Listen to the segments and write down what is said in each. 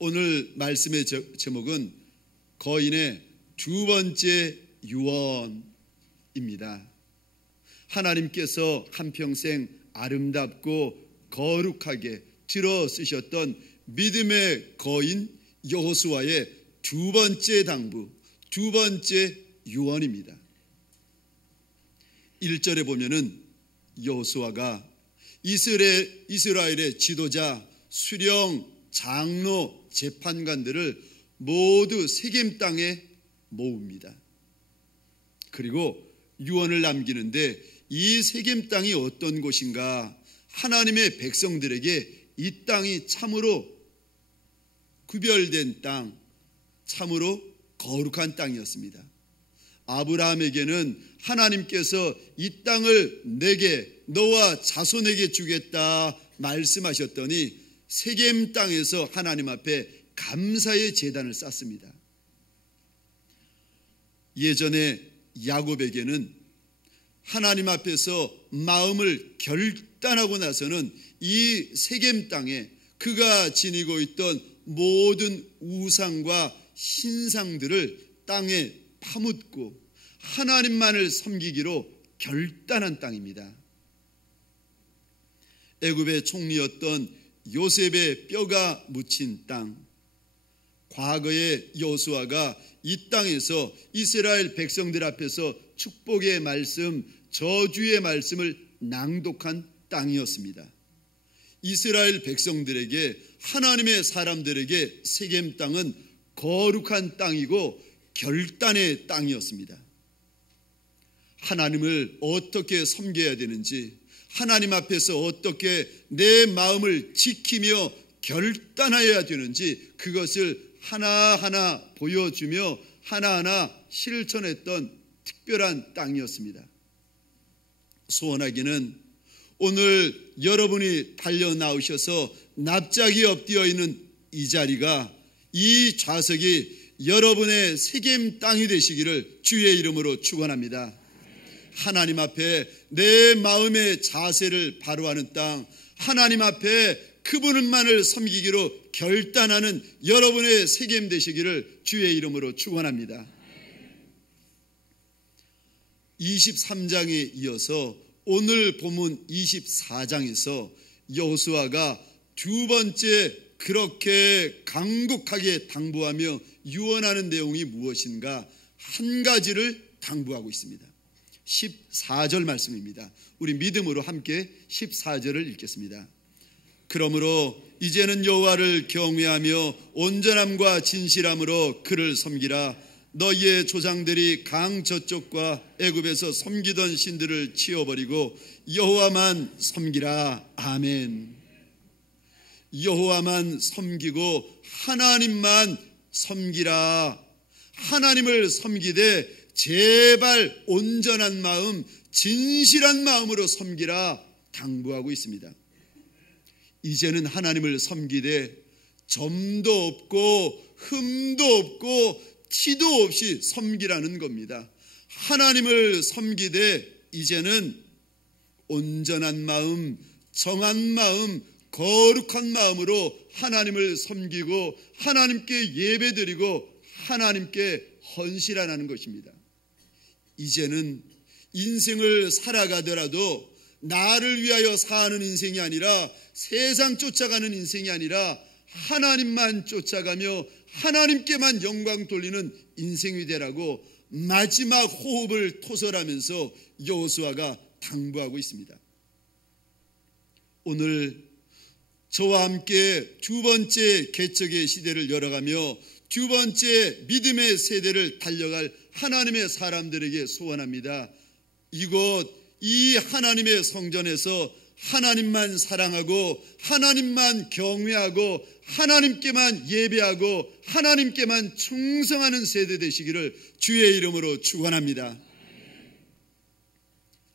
오늘 말씀의 제목은 거인의 두 번째 유언입니다. 하나님께서 한평생 아름답고 거룩하게 들어 쓰셨던 믿음의 거인 여호수아의 두 번째 당부, 두 번째 유언입니다. 1절에 보면은 여호수아가 이스라엘의 지도자, 수령, 장로, 재판관들을 모두 세겜 땅에 모읍니다. 그리고 유언을 남기는데 이 세겜 땅이 어떤 곳인가? 하나님의 백성들에게 이 땅이 참으로 구별된 땅, 참으로 거룩한 땅이었습니다. 아브라함에게는 하나님께서 이 땅을 내게, 너와 자손에게 주겠다 말씀하셨더니 세겜 땅에서 하나님 앞에 감사의 제단을 쌓습니다. 예전에 야곱에게는 하나님 앞에서 마음을 결단하고 나서는 이 세겜 땅에 그가 지니고 있던 모든 우상과 신상들을 땅에 파묻고 하나님만을 섬기기로 결단한 땅입니다. 애굽의 총리였던 요셉의 뼈가 묻힌 땅, 과거의 여호수아가 이 땅에서 이스라엘 백성들 앞에서 축복의 말씀, 저주의 말씀을 낭독한 땅이었습니다. 이스라엘 백성들에게, 하나님의 사람들에게 세겜 땅은 거룩한 땅이고 결단의 땅이었습니다. 하나님을 어떻게 섬겨야 되는지, 하나님 앞에서 어떻게 내 마음을 지키며 결단하여야 되는지 그것을 하나하나 보여주며 하나하나 실천했던 특별한 땅이었습니다. 소원하기는 오늘 여러분이 달려 나오셔서 납작이 엎드려 있는 이 자리가, 이 좌석이 여러분의 세겜 땅이 되시기를 주의 이름으로 축원합니다. 하나님 앞에 내 마음의 자세를 바로하는 땅, 하나님 앞에 그분만을 섬기기로 결단하는 여러분의 세겜 되시기를 주의 이름으로 축원합니다. 23장에 이어서 오늘 본문 24장에서 여호수아가 두 번째 그렇게 강독하게 당부하며 유언하는 내용이 무엇인가? 한 가지를 당부하고 있습니다. 14절 말씀입니다. 우리 믿음으로 함께 14절을 읽겠습니다. 그러므로 이제는 여호와를 경외하며 온전함과 진실함으로 그를 섬기라. 너희의 조상들이 강 저쪽과 애굽에서 섬기던 신들을 치워버리고 여호와만 섬기라. 아멘. 여호와만 섬기고 하나님만 섬기라. 하나님을 섬기되 제발 온전한 마음, 진실한 마음으로 섬기라 당부하고 있습니다. 이제는 하나님을 섬기되 점도 없고 흠도 없고 티도 없이 섬기라는 겁니다. 하나님을 섬기되 이제는 온전한 마음, 정한 마음, 거룩한 마음으로 하나님을 섬기고 하나님께 예배드리고 하나님께 헌신하라는 것입니다. 이제는 인생을 살아가더라도 나를 위하여 사는 인생이 아니라, 세상 쫓아가는 인생이 아니라 하나님만 쫓아가며 하나님께만 영광 돌리는 인생이 되라고 마지막 호흡을 토설하면서 여호수아가 당부하고 있습니다. 오늘 저와 함께 두 번째 개척의 시대를 열어가며 두 번째 믿음의 세대를 달려갈 하나님의 사람들에게 소원합니다. 이곳 이 하나님의 성전에서 하나님만 사랑하고 하나님만 경외하고 하나님께만 예배하고 하나님께만 충성하는 세대 되시기를 주의 이름으로 축원합니다.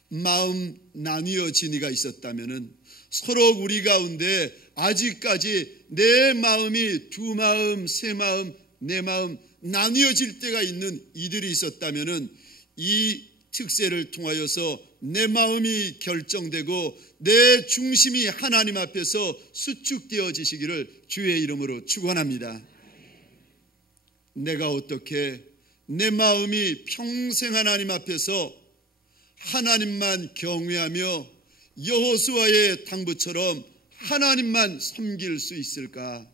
마음 나뉘어진 이가 있었다면은, 서로 우리 가운데 아직까지 내 마음이 두 마음, 세 마음, 네 마음 나뉘어질 때가 있는 이들이 있었다면은 이 특세를 통하여서 내 마음이 결정되고 내 중심이 하나님 앞에서 수축되어지시기를 주의 이름으로 축원합니다. 내가 어떻게 내 마음이 평생 하나님 앞에서 하나님만 경외하며 여호수아의 당부처럼 하나님만 섬길 수 있을까?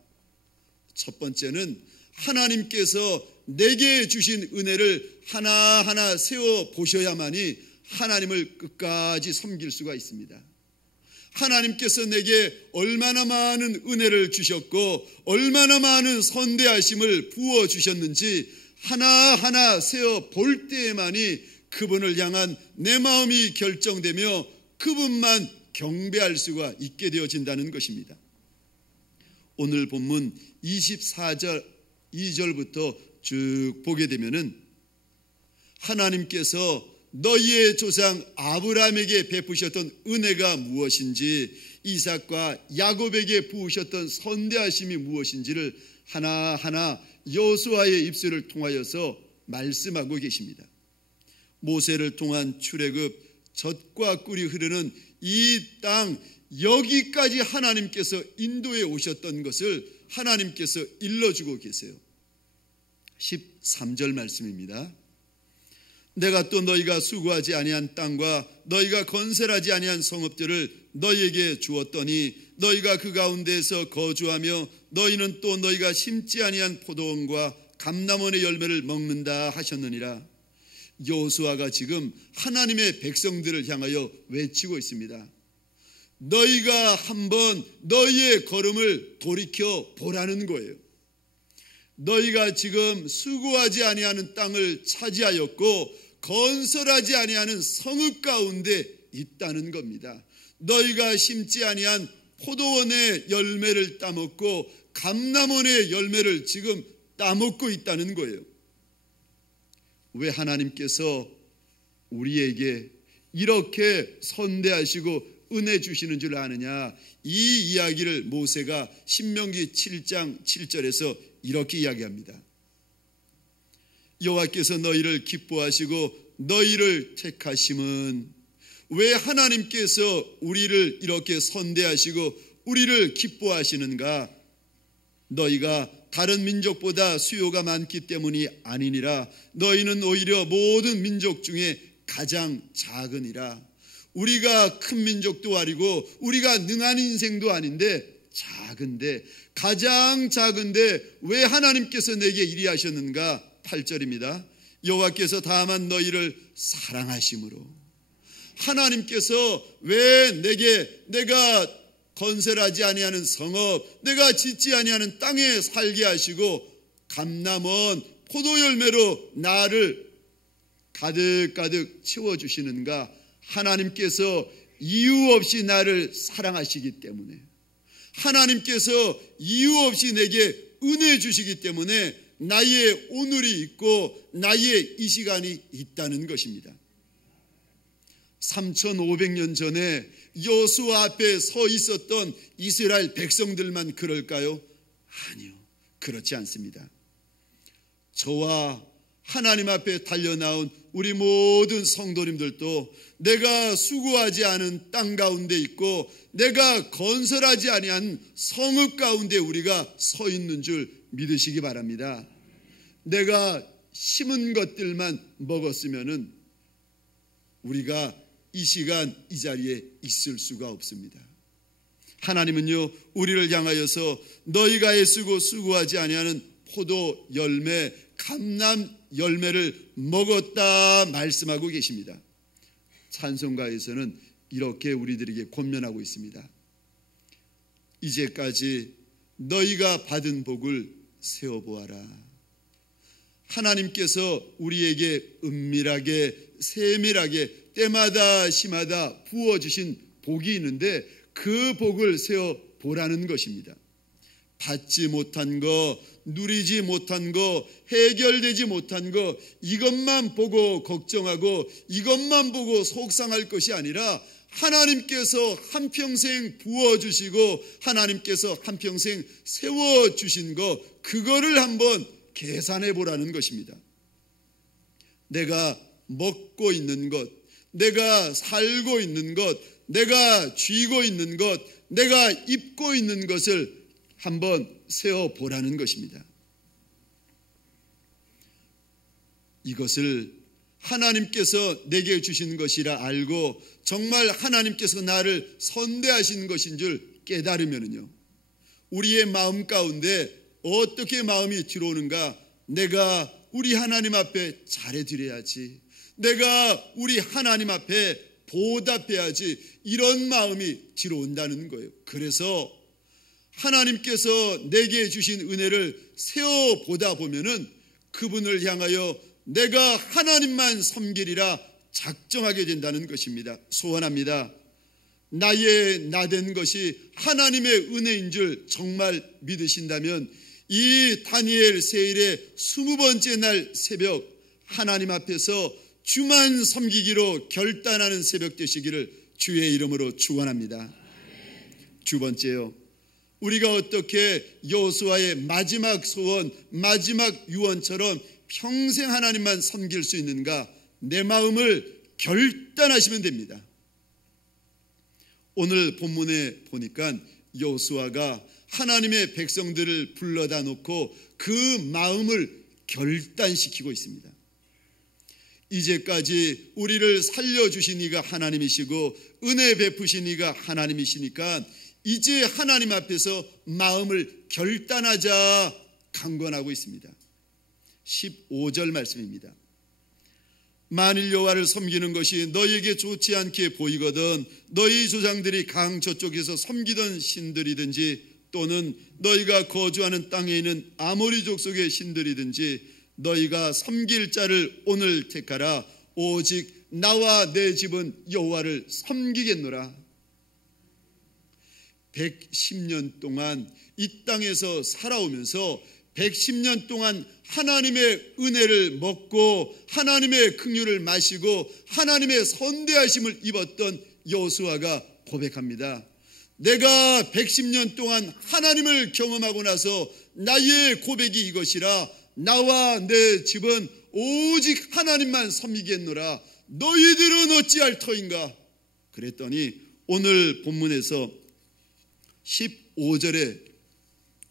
첫 번째는 하나님께서 내게 주신 은혜를 하나하나 세워 보셔야만이 하나님을 끝까지 섬길 수가 있습니다. 하나님께서 내게 얼마나 많은 은혜를 주셨고 얼마나 많은 선대하심을 부어주셨는지 하나하나 세워 볼 때에만이 그분을 향한 내 마음이 결정되며 그분만 경배할 수가 있게 되어진다는 것입니다. 오늘 본문 24절 2절부터 쭉 보게 되면은 하나님께서 너희의 조상 아브라함에게 베푸셨던 은혜가 무엇인지, 이삭과 야곱에게 부으셨던 선대하심이 무엇인지를 하나하나 여호수아의 입술을 통하여서 말씀하고 계십니다. 모세를 통한 출애굽, 젖과 꿀이 흐르는 이 땅, 여기까지 하나님께서 인도해 오셨던 것을 하나님께서 일러주고 계세요. 13절 말씀입니다. 내가 또 너희가 수고하지 아니한 땅과 너희가 건설하지 아니한 성읍들을 너희에게 주었더니 너희가 그 가운데에서 거주하며 너희는 또 너희가 심지 아니한 포도원과 감람원의 열매를 먹는다 하셨느니라. 여호수아가 지금 하나님의 백성들을 향하여 외치고 있습니다. 너희가 한번 너희의 걸음을 돌이켜 보라는 거예요. 너희가 지금 수고하지 아니하는 땅을 차지하였고 건설하지 아니하는 성읍 가운데 있다는 겁니다. 너희가 심지 아니한 포도원의 열매를 따먹고 감람원의 열매를 지금 따먹고 있다는 거예요. 왜 하나님께서 우리에게 이렇게 선대하시고 은혜 주시는 줄 아느냐? 이 이야기를 모세가 신명기 7장 7절에서 이렇게 이야기합니다. 여호와께서 너희를 기뻐하시고 너희를 택하심은, 왜 하나님께서 우리를 이렇게 선대하시고 우리를 기뻐하시는가? 너희가 다른 민족보다 수요가 많기 때문이 아니니라. 너희는 오히려 모든 민족 중에 가장 작으니라. 우리가 큰 민족도 아니고 우리가 능한 인생도 아닌데 작은데, 가장 작은데 왜 하나님께서 내게 이리 하셨는가? 8절입니다. 여호와께서 다만 너희를 사랑하심으로. 하나님께서 왜 내가 건설하지 아니하는 성읍, 내가 짓지 아니하는 땅에 살게 하시고 감람원 포도열매로 나를 가득가득 채워주시는가? 하나님께서 이유 없이 나를 사랑하시기 때문에, 하나님께서 이유 없이 내게 은혜 주시기 때문에 나의 오늘이 있고 나의 이 시간이 있다는 것입니다. 3500년 전에 여호수아 앞에 서 있었던 이스라엘 백성들만 그럴까요? 아니요, 그렇지 않습니다. 저와 하나님 앞에 달려나온 우리 모든 성도님들도 내가 수고하지 않은 땅 가운데 있고 내가 건설하지 아니한 성읍 가운데 우리가 서 있는 줄 믿으시기 바랍니다. 내가 심은 것들만 먹었으면은 우리가 이 시간 이 자리에 있을 수가 없습니다. 하나님은요, 우리를 향하여서 너희가 애쓰고 수고하지 아니하는 포도 열매, 감람 열매를 먹었다 말씀하고 계십니다. 찬송가에서는 이렇게 우리들에게 권면하고 있습니다. 이제까지 너희가 받은 복을 세어보아라. 하나님께서 우리에게 은밀하게 세밀하게 때마다 시마다 부어주신 복이 있는데 그 복을 세어보라는 것입니다. 받지 못한 거, 누리지 못한 거, 해결되지 못한 거, 이것만 보고 걱정하고 이것만 보고 속상할 것이 아니라 하나님께서 한평생 부어주시고 하나님께서 한평생 세워주신 거, 그거를 한번 계산해 보라는 것입니다. 내가 먹고 있는 것, 내가 살고 있는 것, 내가 쥐고 있는 것, 내가 입고 있는 것을 한번 세어보라는 것입니다. 이것을 하나님께서 내게 주신 것이라 알고 정말 하나님께서 나를 선대하신 것인 줄 깨달으면요, 우리의 마음 가운데 어떻게 마음이 들어오는가? 내가 우리 하나님 앞에 잘해드려야지, 내가 우리 하나님 앞에 보답해야지, 이런 마음이 들어온다는 거예요. 그래서 하나님께서 내게 주신 은혜를 세어보다 보면은 그분을 향하여 내가 하나님만 섬기리라 작정하게 된다는 것입니다. 소원합니다. 나의 나된 것이 하나님의 은혜인 줄 정말 믿으신다면 이 다니엘 세일의 20번째 날 새벽 하나님 앞에서 주만 섬기기로 결단하는 새벽 되시기를 주의 이름으로 축원합니다. 두 번째요, 우리가 어떻게 여호수아의 마지막 소원, 마지막 유언처럼 평생 하나님만 섬길 수 있는가? 내 마음을 결단하시면 됩니다. 오늘 본문에 보니까 여호수아가 하나님의 백성들을 불러다 놓고 그 마음을 결단시키고 있습니다. 이제까지 우리를 살려주신 이가 하나님이시고 은혜 베푸신 이가 하나님이시니까 이제 하나님 앞에서 마음을 결단하자 강권하고 있습니다. 15절 말씀입니다. 만일 여호와를 섬기는 것이 너희에게 좋지 않게 보이거든 너희 조상들이 강 저쪽에서 섬기던 신들이든지 또는 너희가 거주하는 땅에 있는 아모리 족속의 신들이든지 너희가 섬길 자를 오늘 택하라. 오직 나와 내 집은 여호와를 섬기겠노라. 110년 동안 이 땅에서 살아오면서 110년 동안 하나님의 은혜를 먹고 하나님의 긍휼을 마시고 하나님의 선대하심을 입었던 여호수아가 고백합니다. 내가 110년 동안 하나님을 경험하고 나서 나의 고백이 이것이라. 나와 내 집은 오직 하나님만 섬기겠노라. 너희들은 어찌할 터인가? 그랬더니 오늘 본문에서 15절에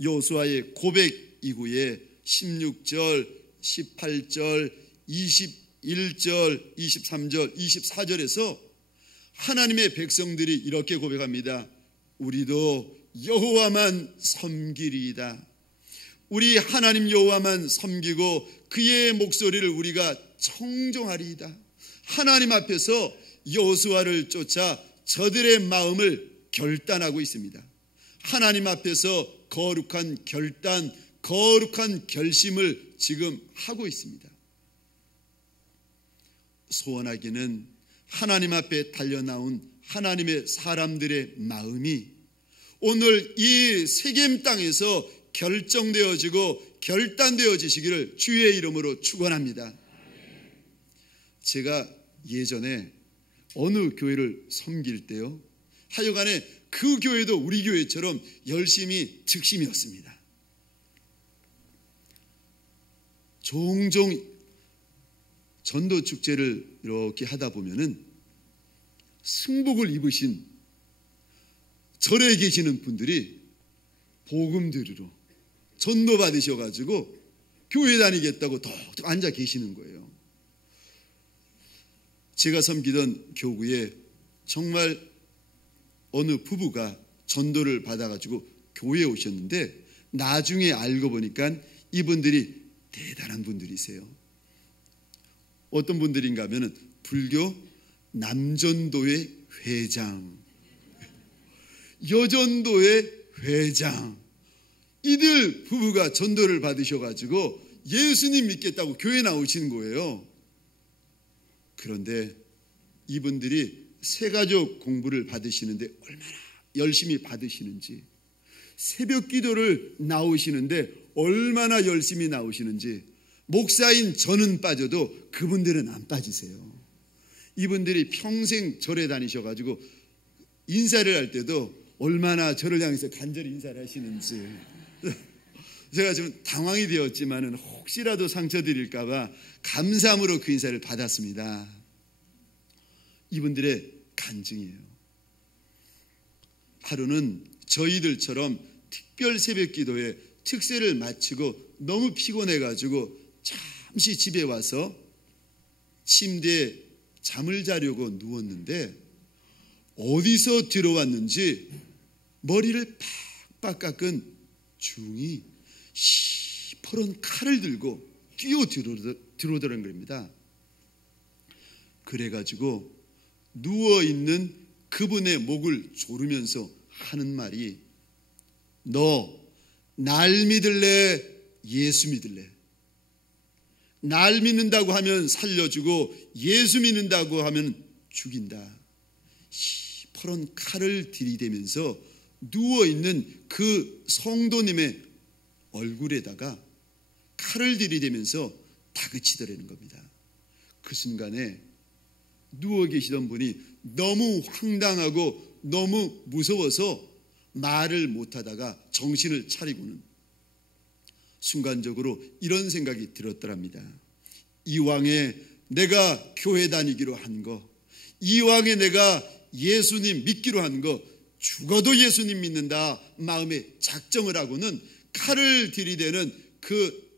여호수아의 고백 이후에 16절, 18절, 21절, 23절, 24절에서 하나님의 백성들이 이렇게 고백합니다. 우리도 여호와만 섬기리이다. 우리 하나님 여호와만 섬기고 그의 목소리를 우리가 청종하리이다. 하나님 앞에서 여호수아를 쫓아 저들의 마음을 결단하고 있습니다. 하나님 앞에서 거룩한 결단, 거룩한 결심을 지금 하고 있습니다. 소원하기는 하나님 앞에 달려나온 하나님의 사람들의 마음이 오늘 이 세겜 땅에서 결정되어지고 결단되어지시기를 주의 이름으로 축원합니다. 제가 예전에 어느 교회를 섬길 때요, 하여간에 그 교회도 우리 교회처럼 열심히 즉심이었습니다. 종종 전도 축제를 이렇게 하다 보면은 승복을 입으신 절에 계시는 분들이 복음 들으러 전도 받으셔가지고 교회 다니겠다고 더 앉아 계시는 거예요. 제가 섬기던 교구에 정말 어느 부부가 전도를 받아가지고 교회에 오셨는데 나중에 알고 보니까 이분들이 대단한 분들이세요. 어떤 분들인가 하면은 불교 남전도의 회장, 여전도의 회장, 이들 부부가 전도를 받으셔가지고 예수님 믿겠다고 교회 나오신 거예요. 그런데 이분들이 새가족 공부를 받으시는데 얼마나 열심히 받으시는지, 새벽 기도를 나오시는데 얼마나 열심히 나오시는지, 목사인 저는 빠져도 그분들은 안 빠지세요. 이분들이 평생 절에 다니셔가지고 인사를 할 때도 얼마나 저를 향해서 간절히 인사를 하시는지 제가 좀 당황이 되었지만은 혹시라도 상처 드릴까봐 감사함으로 그 인사를 받았습니다. 이분들의 간증이에요. 하루는 저희들처럼 특별 새벽 기도에 특세를 마치고 너무 피곤해가지고 잠시 집에 와서 침대에 잠을 자려고 누웠는데 어디서 들어왔는지 머리를 팍팍 깎은 중이 시퍼런 칼을 들고 뛰어 들어오더란 겁니다. 그래가지고 누워있는 그분의 목을 조르면서 하는 말이, 너 날 믿을래? 예수 믿을래? 날 믿는다고 하면 살려주고 예수 믿는다고 하면 죽인다. 시퍼런 칼을 들이대면서 누워있는 그 성도님의 얼굴에다가 칼을 들이대면서 다그치더라는 겁니다. 그 순간에 누워 계시던 분이 너무 황당하고 너무 무서워서 말을 못하다가 정신을 차리고는 순간적으로 이런 생각이 들었더랍니다. 이왕에 내가 교회 다니기로 한 거, 이왕에 내가 예수님 믿기로 한 거, 죽어도 예수님 믿는다 마음에 작정을 하고는 칼을 들이대는 그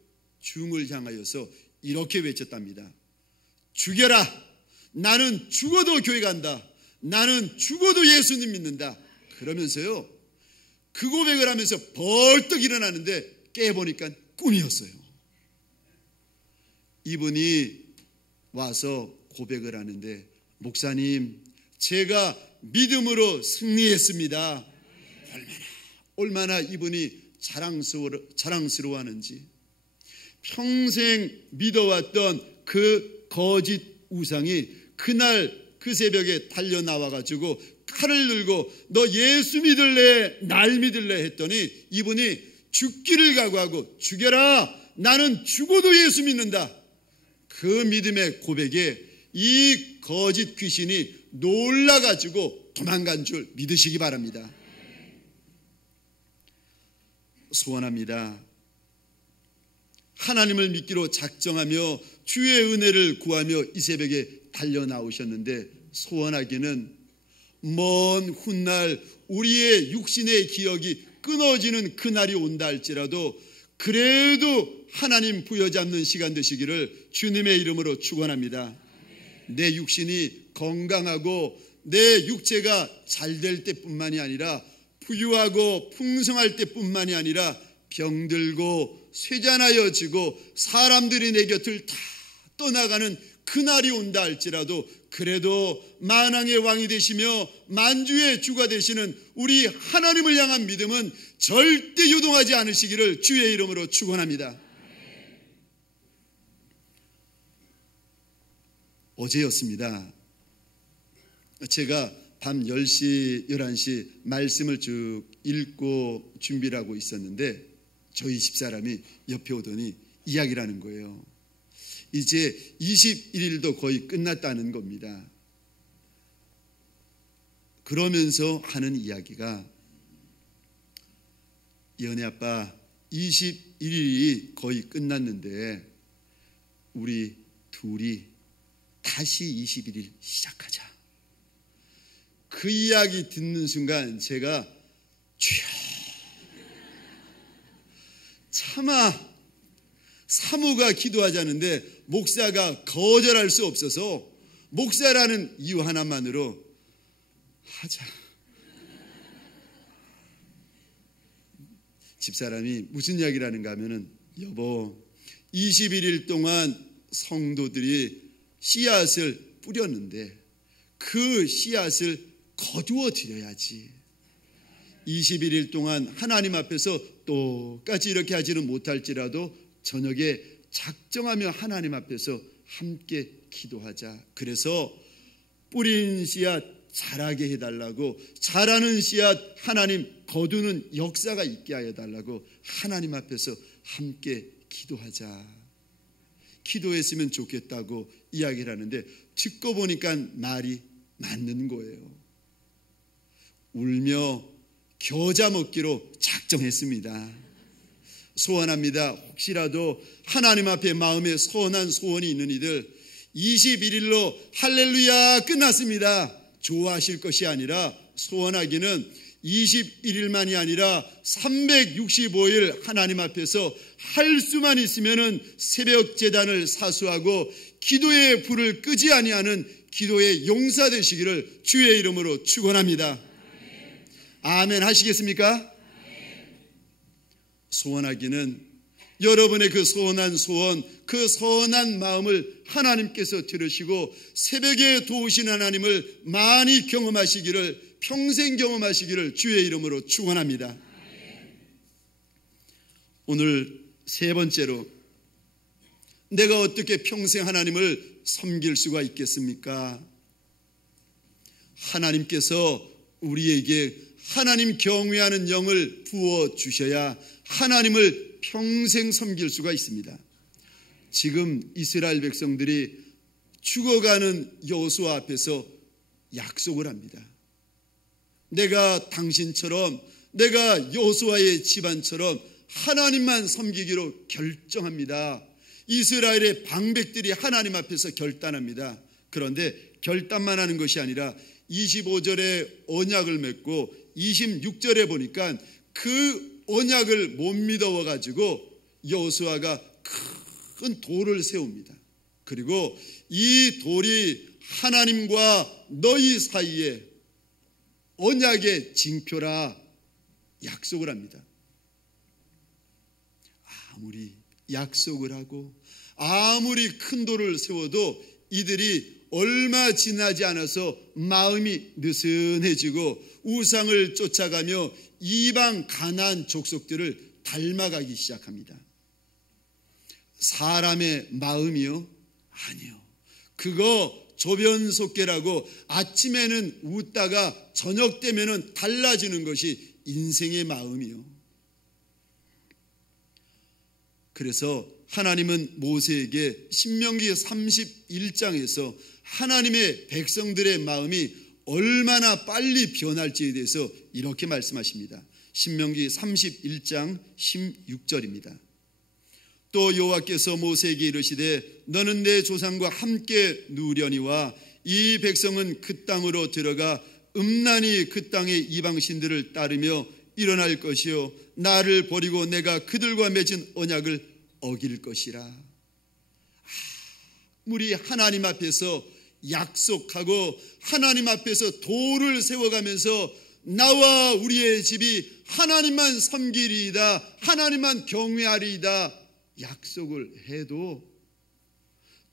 중을 향하여서 이렇게 외쳤답니다. 죽여라! 나는 죽어도 교회 간다. 나는 죽어도 예수님 믿는다. 그러면서요, 그 고백을 하면서 벌떡 일어나는데 깨보니까 꿈이었어요. 이분이 와서 고백을 하는데, 목사님, 제가 믿음으로 승리했습니다. 얼마나 이분이 자랑스러워하는지. 평생 믿어왔던 그 거짓 우상이 그날 그 새벽에 달려나와가지고 칼을 들고 너 예수 믿을래? 날 믿을래? 했더니 이분이 죽기를 각오하고 죽여라! 나는 죽어도 예수 믿는다. 그 믿음의 고백에 이 거짓 귀신이 놀라가지고 도망간 줄 믿으시기 바랍니다. 소원합니다. 하나님을 믿기로 작정하며 주의 은혜를 구하며 이 새벽에 달려나오셨는데, 소원하기는 먼 훗날 우리의 육신의 기억이 끊어지는 그날이 온다 할지라도 그래도 하나님 부여잡는 시간 되시기를 주님의 이름으로 축원합니다. 내 육신이 건강하고 내 육체가 잘 될 때뿐만이 아니라 부유하고 풍성할 때뿐만이 아니라 병들고 쇠잔하여지고 사람들이 내 곁을 다 떠나가는 그날이 온다 할지라도 그래도 만왕의 왕이 되시며 만주의 주가 되시는 우리 하나님을 향한 믿음은 절대 요동하지 않으시기를 주의 이름으로 축원합니다. 어제였습니다. 제가 밤 10시, 11시 말씀을 쭉 읽고 준비를 하고 있었는데 저희 집사람이 옆에 오더니 이야기를 하는 거예요. 이제 21일도 거의 끝났다는 겁니다. 그러면서 하는 이야기가, 연애 아빠 21일이 거의 끝났는데 우리 둘이 다시 21일 시작하자. 그 이야기 듣는 순간 제가 주여, 차마 사모가 기도하자는데 목사가 거절할 수 없어서 목사라는 이유 하나만으로 하자. 집사람이 무슨 이야기를 하는가 하면은, 여보, 21일 동안 성도들이 씨앗을 뿌렸는데 그 씨앗을 거두어 드려야지. 21일 동안 하나님 앞에서 똑같이 이렇게 하지는 못할지라도 저녁에 작정하며 하나님 앞에서 함께 기도하자. 그래서 뿌린 씨앗 자라게 해달라고, 자라는 씨앗 하나님 거두는 역사가 있게 해달라고 하나님 앞에서 함께 기도하자. 기도했으면 좋겠다고 이야기를 하는데 듣고 보니까 말이 맞는 거예요. 울며 겨자 먹기로 작정했습니다. 소원합니다. 혹시라도 하나님 앞에 마음에 선한 소원이 있는 이들, 21일로 할렐루야 끝났습니다. 좋아하실 것이 아니라 소원하기는 21일만이 아니라 365일 하나님 앞에서 할 수만 있으면은 새벽 제단을 사수하고 기도의 불을 끄지 아니하는 기도의 용사 되시기를 주의 이름으로 축원합니다. 아멘 하시겠습니까? 소원하기는 여러분의 그 소원한 소원, 그 선한 마음을 하나님께서 들으시고 새벽에 도우신 하나님을 많이 경험하시기를, 평생 경험하시기를 주의 이름으로 축원합니다. 오늘 세 번째로, 내가 어떻게 평생 하나님을 섬길 수가 있겠습니까? 하나님께서 우리에게 하나님 경외하는 영을 부어주셔야 하나님을 평생 섬길 수가 있습니다. 지금 이스라엘 백성들이 죽어가는 여호수아 앞에서 약속을 합니다. 내가 당신처럼, 내가 여호수아의 집안처럼 하나님만 섬기기로 결정합니다. 이스라엘의 방백들이 하나님 앞에서 결단합니다. 그런데 결단만 하는 것이 아니라 25절에 언약을 맺고 26절에 보니까 그 언약을 못 믿어 가지고 여호수아가 큰 돌을 세웁니다. 그리고 이 돌이 하나님과 너희 사이에 언약의 징표라 약속을 합니다. 아무리 약속을 하고 아무리 큰 돌을 세워도 이들이 얼마 지나지 않아서 마음이 느슨해지고 우상을 쫓아가며 이방 가나안 족속들을 닮아가기 시작합니다. 사람의 마음이요? 아니요. 그거 조변속계라고 아침에는 웃다가 저녁 되면은 달라지는 것이 인생의 마음이요. 그래서 하나님은 모세에게 신명기 31장에서 하나님의 백성들의 마음이 얼마나 빨리 변할지에 대해서 이렇게 말씀하십니다. 신명기 31장 16절입니다. 또 여호와께서 모세에게 이르시되 너는 내 조상과 함께 누우려니와 이 백성은 그 땅으로 들어가 음란히 그 땅의 이방신들을 따르며 일어날 것이요 나를 버리고 내가 그들과 맺은 언약을 어길 것이라. 우리 하나님 앞에서 약속하고 하나님 앞에서 돌을 세워가면서 나와 우리의 집이 하나님만 섬기리이다, 하나님만 경외하리이다 약속을 해도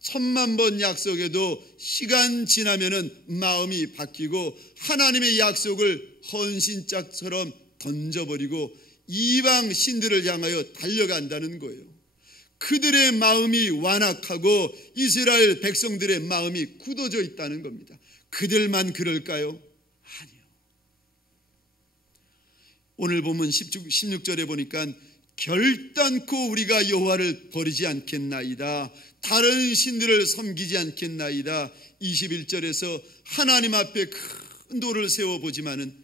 10,000번 약속해도 시간 지나면은 마음이 바뀌고 하나님의 약속을 헌신짝처럼 던져버리고 이방 신들을 향하여 달려간다는 거예요. 그들의 마음이 완악하고 이스라엘 백성들의 마음이 굳어져 있다는 겁니다. 그들만 그럴까요? 아니요. 오늘 보면 16절에 보니까 결단코 우리가 여호와를 버리지 않겠나이다, 다른 신들을 섬기지 않겠나이다. 21절에서 하나님 앞에 큰 돌을 세워보지만은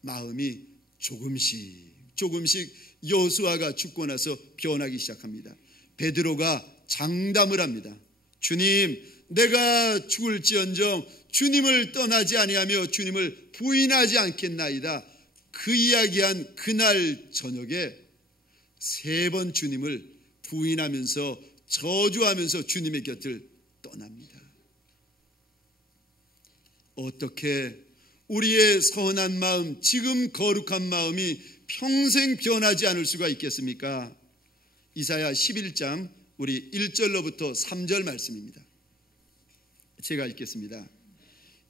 마음이 조금씩 여호수아가 죽고 나서 변하기 시작합니다. 베드로가 장담을 합니다. 주님, 내가 죽을지언정 주님을 떠나지 아니하며 주님을 부인하지 않겠나이다. 그 이야기한 그날 저녁에 3번 주님을 부인하면서 저주하면서 주님의 곁을 떠납니다. 어떻게 우리의 선한 마음, 지금 거룩한 마음이 평생 변하지 않을 수가 있겠습니까? 이사야 11장 우리 1절로부터 3절 말씀입니다. 제가 읽겠습니다.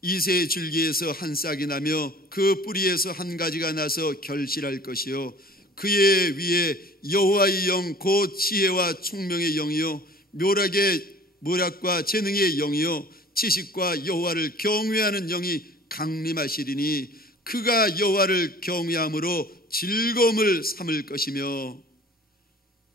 이새의 줄기에서 한 싹이 나며 그 뿌리에서 한 가지가 나서 결실할 것이요 그의 위에 여호와의 영 곧 지혜와 총명의 영이요 묘락과 재능의 영이요 지식과 여호와를 경외하는 영이 강림하시리니 그가 여호와를 경외함으로 즐거움을 삼을 것이며.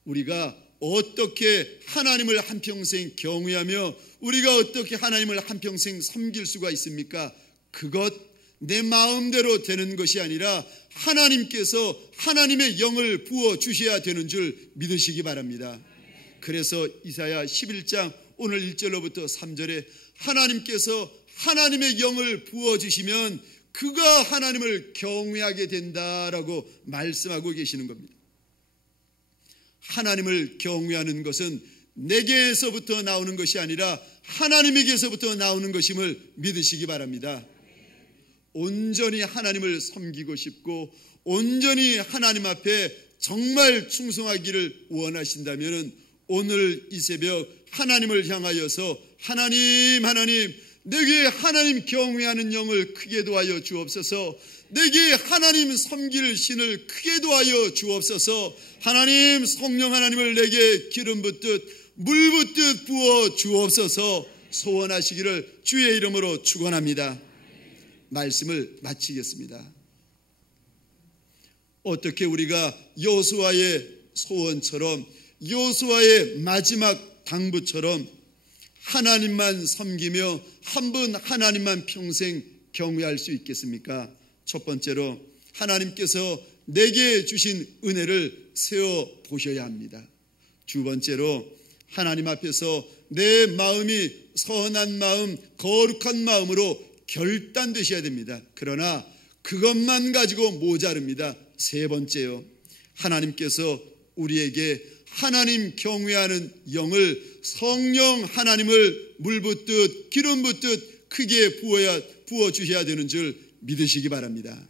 우리가 어떻게 하나님을 한평생 경외하며 우리가 어떻게 하나님을 한평생 섬길 수가 있습니까? 그것 내 마음대로 되는 것이 아니라 하나님께서 하나님의 영을 부어 주셔야 되는 줄 믿으시기 바랍니다. 그래서 이사야 11장 오늘 1절로부터 3절에 하나님께서 하나님의 영을 부어주시면 그가 하나님을 경외하게 된다라고 말씀하고 계시는 겁니다. 하나님을 경외하는 것은 내게서부터 나오는 것이 아니라 하나님에게서부터 나오는 것임을 믿으시기 바랍니다. 온전히 하나님을 섬기고 싶고 온전히 하나님 앞에 정말 충성하기를 원하신다면 오늘 이 새벽 하나님을 향하여서 하나님 내게 하나님 경외하는 영을 크게 도하여 주옵소서. 내게 하나님 섬길 신을 크게 도하여 주옵소서. 하나님 성령 하나님을 내게 기름 붓듯 물 붓듯 부어 주옵소서. 소원하시기를 주의 이름으로 축원합니다. 말씀을 마치겠습니다. 어떻게 우리가 여호수아의 소원처럼 여호수아의 마지막 당부처럼 하나님만 섬기며 한 분 하나님만 평생 경외할 수 있겠습니까? 첫 번째로 하나님께서 내게 주신 은혜를 세워 보셔야 합니다. 두 번째로 하나님 앞에서 내 마음이 선한 마음, 거룩한 마음으로 결단되셔야 됩니다. 그러나 그것만 가지고 모자릅니다. 세 번째요, 하나님께서 우리에게 하나님 경외하는 영을 성령 하나님을 물 붓듯 기름 붓듯 크게 부어 주셔야 되는 줄 믿으시기 바랍니다.